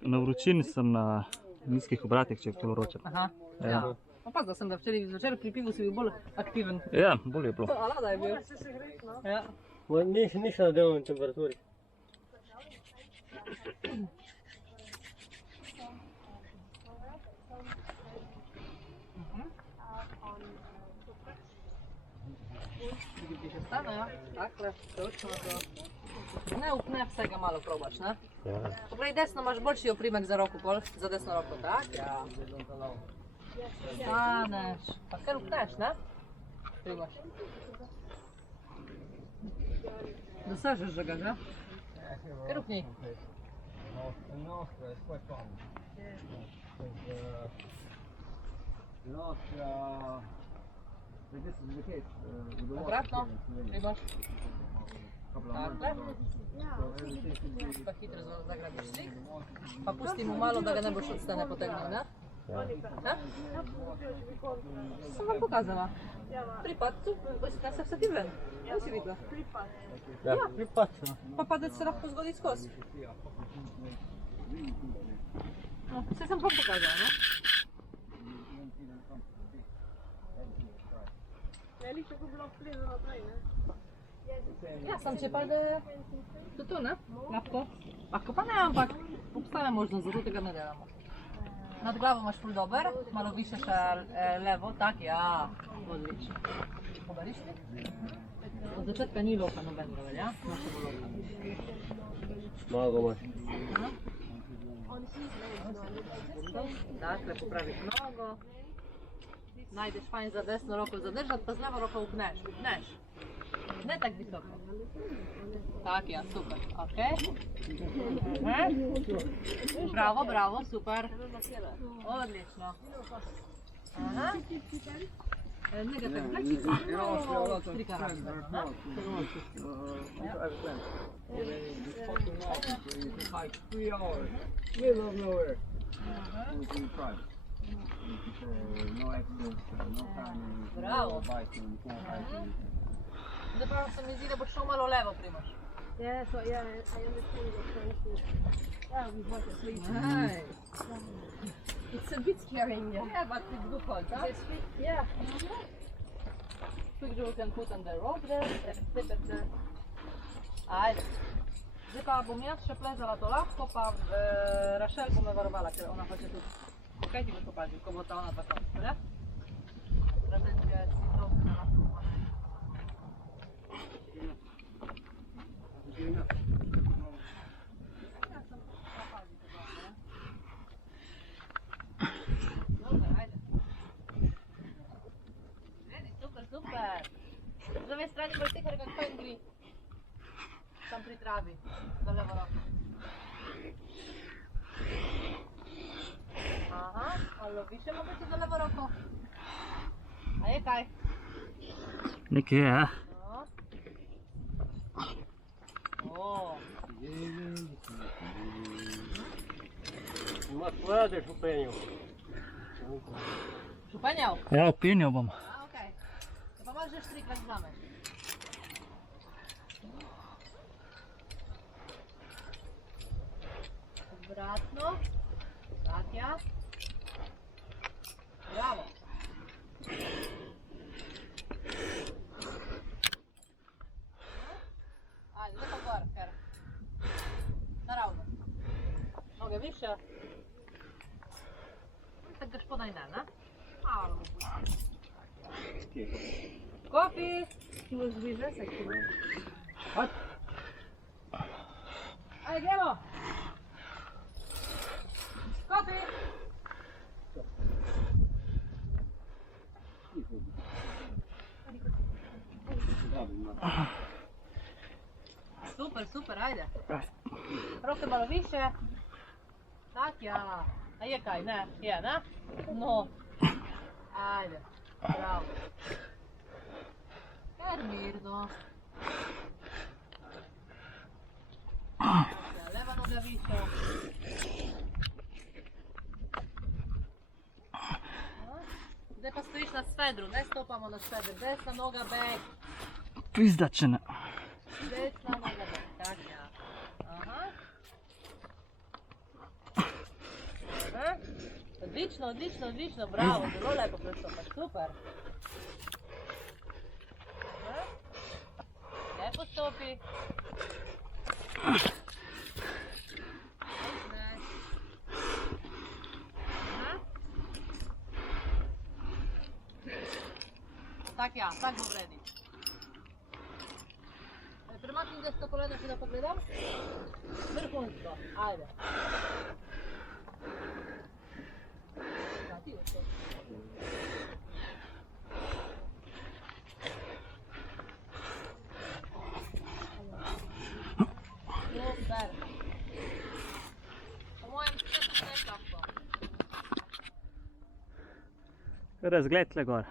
na vročini sem na nizkih obratih, če je to vroče. Aha, Ja. ja. Opazil sem, da včeraj zvečer pri pivu si bil bolj aktiven. Ja, bolje je bilo. Ala, da je bil. Ja. Nisem na delovni temperaturi. Vidiš, že stane, ja? Takle, točno to. Ne upne vsega malo probaš, ne? Ja. Poglej, desno imaš boljši oprimek za roko, pol, za desno roko, tak? Ja. Staneš, pa kar upneš, ne? Primaš. Dosežeš že ga, že? Kar upni. Obratno, primaš. Takle. Pa hitro zagrabiš stik. Pa pusti mu malo, da ga ne boš od stene potegnil, ne? Ha? Sem vam pokazala. Pri padcu, se vse ti ven. Nisi videla? Ja, pripačno. Pa padec se lahko zgodi skozi. No, vse sem vam pokazala, ne? Ja, sam če pade tu, ne? Lahko. Lahko pa ne, ampak obstaja možnost, zato tega ne delamo. Nad glavo imaš ful dober, malo više še levo, tak, ja, odlično. Poberiš ti? Od začetka ni loka nobenega, velja? Naše bo loka. Malo ga imaš. Dakle, popraviš nogo. Najdeš fajn za desno roko zadržati, pa z levo roko upneš, upneš. Ne tak visoko. Tak, ja, super, okej. Bravo, bravo, super. Odlično. Aha. Negativno, trika raste. Bravo. Zapravo se mi zdi, da boš šel malo levo, Primož. Yeah, so yeah, I understand what you're trying to. Yeah, we want to sleep. Nice. It's a bit scaring, yeah. Yeah, but it's good hold, huh? Yeah. Quick you can put on the rope there, tip it there. Ajde. Zdaj pa bom jaz še plezala to lahko, pa Rašel bo me varovala, ker ona hoče tudi. Kaj ti boš popazil, ko bo ta ona pa tam, ne? Rašel ti je to lahko. Super! Z druge strane boš tekar kak fajn gri. Tam pri travi, za levo roko. Aha, ali više mogoče za levo roko? A je kaj? Nekaj je, ja. O. Imaš pojade šupenju. Šupenjav? Ja, opinjal bom. A, okej. Pa možeš trikrat znameš. Obratno. Tak, ja. Bravo. Ajde, zdaj pa gor, ker. Naravno. Noge više. Tak greš podaj ne? Malo. Coffee! He was with us actually. What? Ajde, gremo! Coffee! Super, super, ajde. Roke malo više. Tak, ja. A je kaj, ne? Je, ne? No. Ajde. Bravo. Kar mirno. Leva noga više. Zdaj pa stojiš na svedru, ne stopamo na svedru. Desna noga back. Pizdačena. Desna noga back, tak ja. Aha. Odlično, odlično, odlično, bravo, zelo lepo prestopek, super. Lepo stopi. Tak ja, tak bo vredi. Premakni desno koleno še da pogledam. Vrhunsko, ajde. Super. Po mojem svetu sve lahko. Razgled tle gor.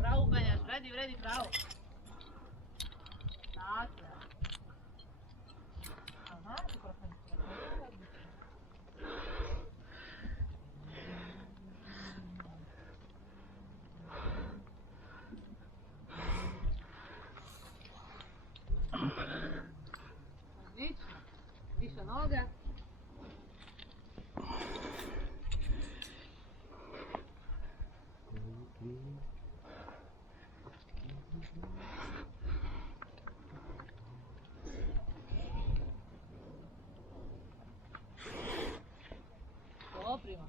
Prav upenjaš, vredi, vredi, prav. Dakle. Aha, super sam. Odlično. Više noge. Prima.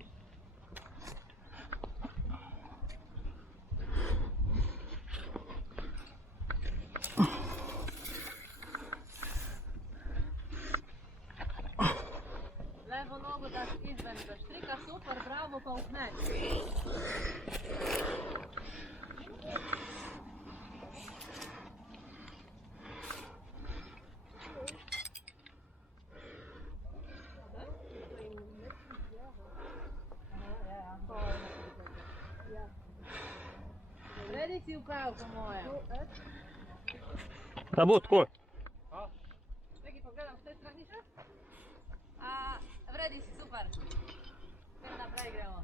Levo nogu daš izven štrika, super, bravo, pa upneš. Vredi si uprav po mojem. Da bo tako. Čekaj, pogledam s te strani še. Vredi si, super. Kar naprej gremo.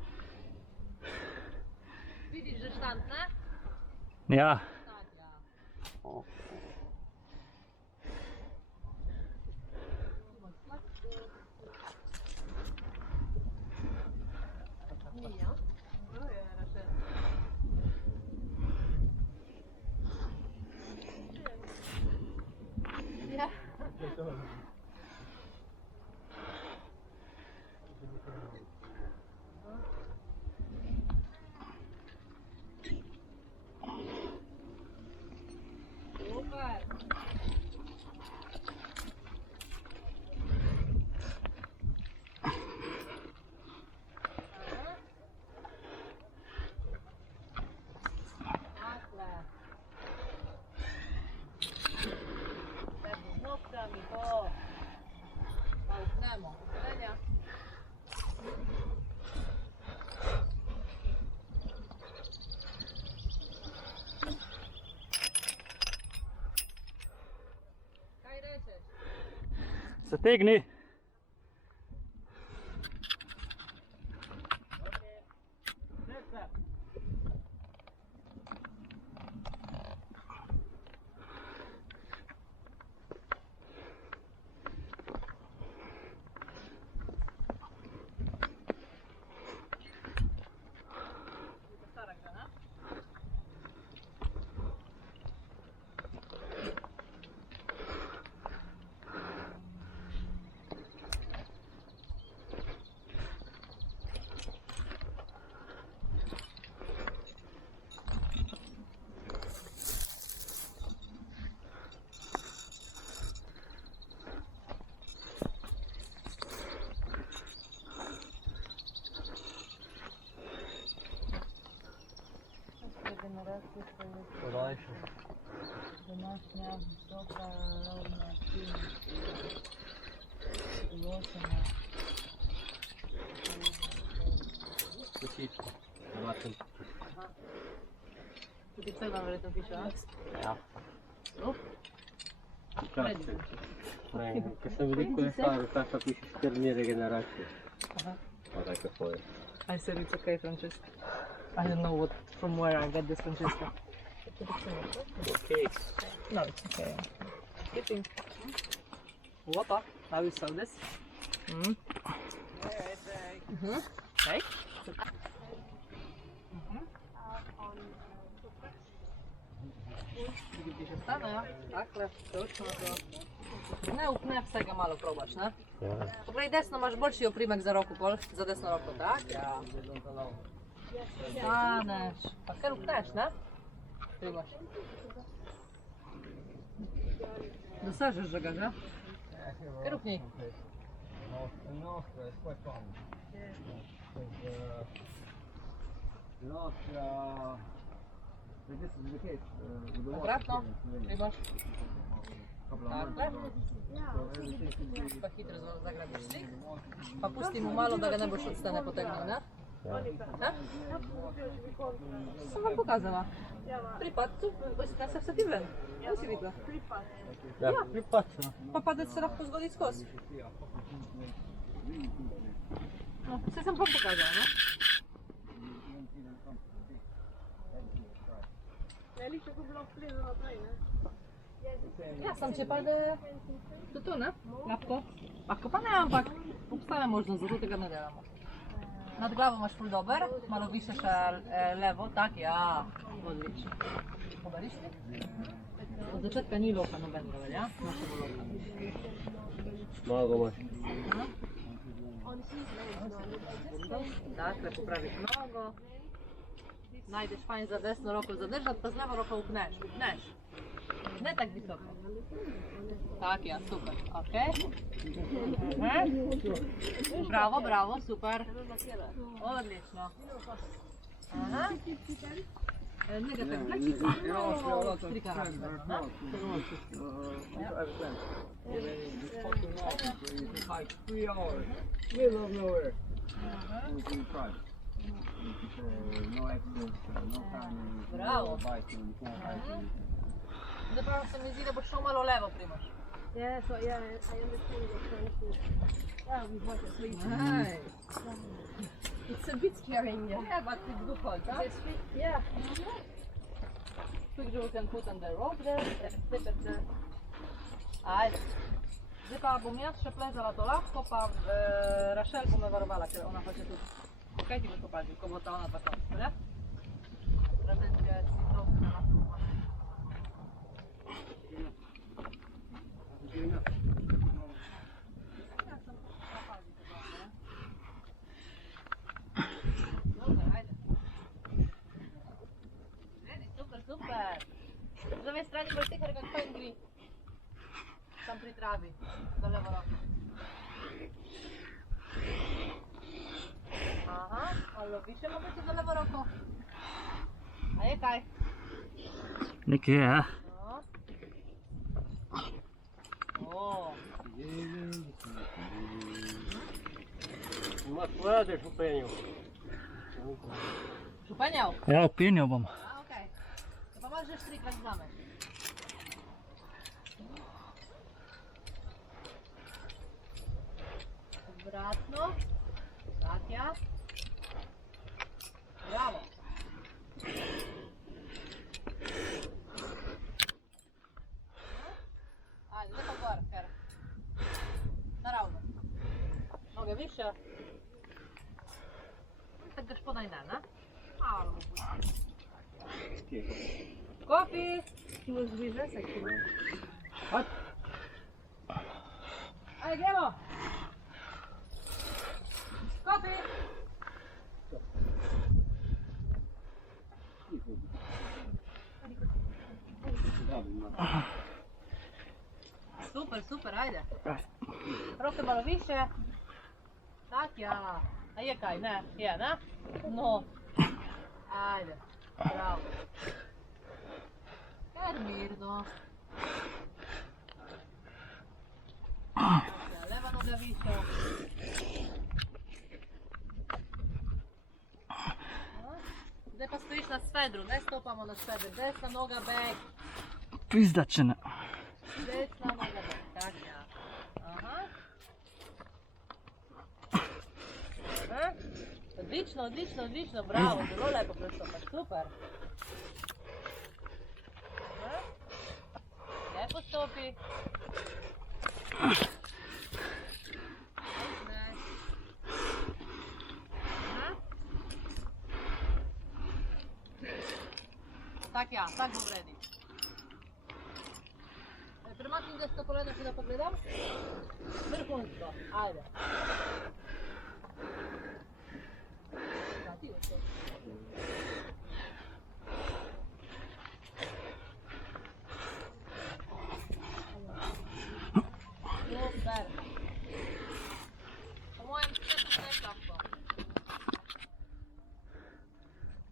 Vidiš že štant, ne? Ja. Štant, ja. Ja. Ja. Super. Nokciami to. Pa upnemo. Vedia? Kaj rečeš? Zategni. Podajši. Današnja visoka ravna aktivnost. Določena. Specifično. Domačen. Tudi vsak dan verjetno piše, a? Ja. Up. Prendi. Questo medico è fare questa qui per mia regenerazione. Guarda che poi. I said it's okay, Francesca. I don't know from where I got this, Francesca. Ok. No, it's okay. Skipping. Water. How you sell this? Mm. Okay. Gdje će stane, ja? Dakle, točno to. Ne upne vsega malo probaš, ne? Poglej, desno imaš boljši oprimek za roko pol, za desno roko, tak? Ja. Staneš, pa kar upneš, ne? Primaš. Dosežeš že ga, že? Kar upni. Obratno, primaš. Takle. Pa hitro zagrabiš stik. Pa pusti mu malo, da ga ne boš od stene potegnil, ne? Ha? Sem vam pokazala. Pripad, tu, ne se vse ti ven. Ne si videla. Ja, pripačno. Pa padec se lahko zgodi skozi. No, vse sem vam pokazala, ne? Lì c'è proprio l'ho preso la traina. Ja sam će pa da... To tu, ne? Lahko. Lahko pa ne, ampak obstaja možnost, zato tega ne delamo. Nad glavo imaš ful dober, malo više še levo, tak, ja, odlično. Poberiš ti? Od začetka ni loka nobenega, velja? Naša bo loka. Malo imaš. Dakle, popraviš nogo. Najdeš fajn za desno roko zadržati, pa z levo roko upneš. Ne tak visoko. Tak, ja, super, okej. Bravo, bravo, super. Odlično. Aha. Negativno. Tri karate. Middle of nowhere. No access, no time. Bravo. Biking, biking. Zapravo se mi zdi, da boš šel malo levo, Primož. Yeah, so yeah, I understand you're trying to. Yeah, we've got it. So you Nice. it's a bit scaring, yeah. Yeah, but it's good hold, huh? This week, yeah. Quick you can put on the rope there, tip it there. Ajde. Zdaj pa bom jaz še plezala to lahko, pa Rašel bo me varovala, ker ona hoče tudi. Kaj ti boš popazil, ko bo ta ona tako, ne? Rašel ti je trochu na lahko. Super! Z druge strane boš tekar kot fajn gri. Sam pri travi, za levo roko. Aha, ali više mogoče za levo roko? A je kaj? Nekaj je, ja. O, Ma pojadeš v penju. šupenjav? Ja, opinjal bom. A, okej. Pa možeš trikrat znameš. Obratno. Katja. Bravo. Ajde, zdaj pa gor, ker. Naravno. Noge više. Tak daš podaj ne, ne? Malo mu pusti. Coffee! He was with us actually. Ajde, gremo! Coffee! Super, super, ajde. Roke malo više. Tak, ja. A je kaj, ne? Je, ne? No. Ajde. Bravo. Kar mirno. Leva noga više. Zdaj pa stojiš na svedru, ne stopamo na sveder. Desna noga back. Pizdačena. Desna Odlično, bravo, zelo lepo prestopek, super. Lepo stopi. Tak bo vredi. Premakni desno koleno še da pogledam. Vrhunsko, ajde. Super. Po mojem svetu sve tako.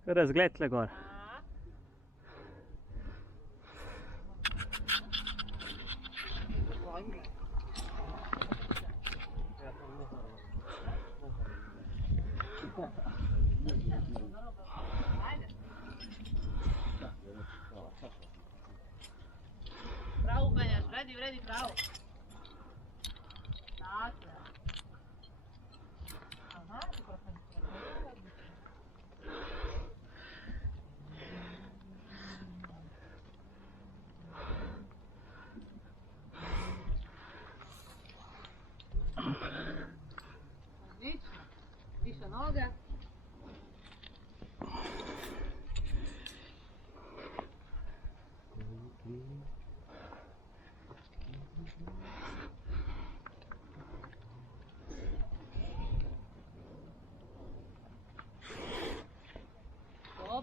Razgled tle gor. Pravo penjaš, vredi, pravo. Tako. Aha, super sam. Odlično. Više noge.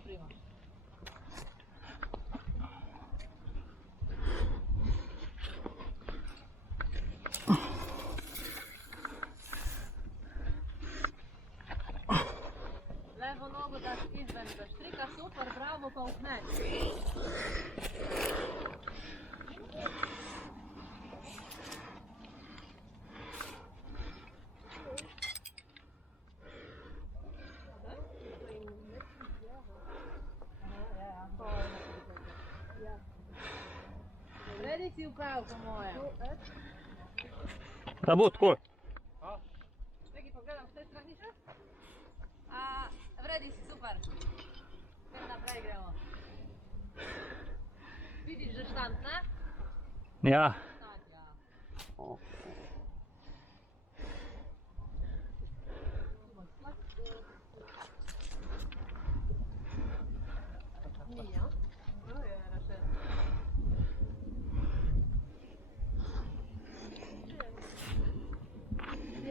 Prima. Levo nogo daš izven štrika, super, bravo, pa upneš. Vredi si uprav po mojem. Da bo tako. Čekaj, pogledam s te strani še. Vredi si, super. Kar naprej gremo. Vidiš že štant, ne? Ja. Štant, ja. Ja. To je naše.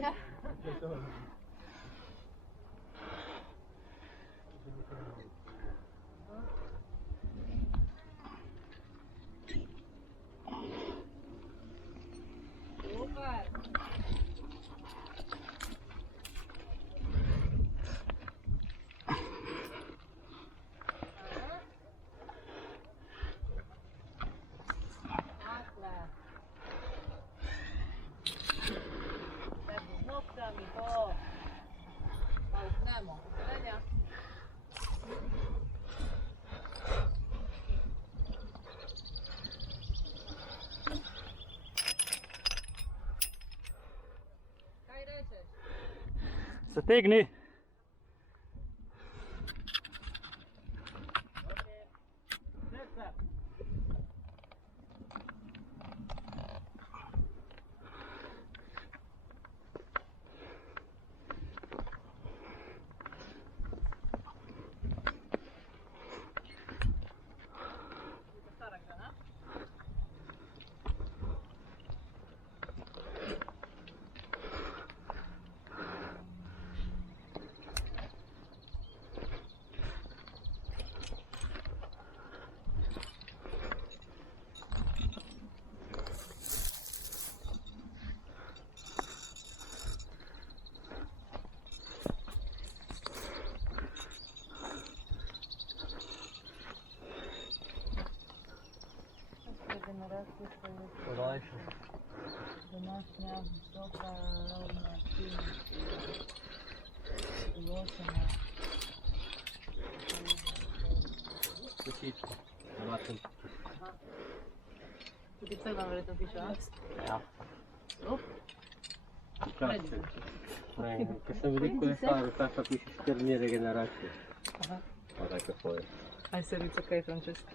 Ja. Super. Nokciami to. Pa upnemo. Srednja. Kaj rečeš? Zategni. Podajši. Današnja visoka ravna aktivnost. Določena. Kusičko. Zamačem. Tudi vse vam verjetno piše, a? Ja. Up. Classic. Questo veicolo è fare, capisci, per mia regenerazione. Aha. Guarda che poi. I said it's okay, Francesca.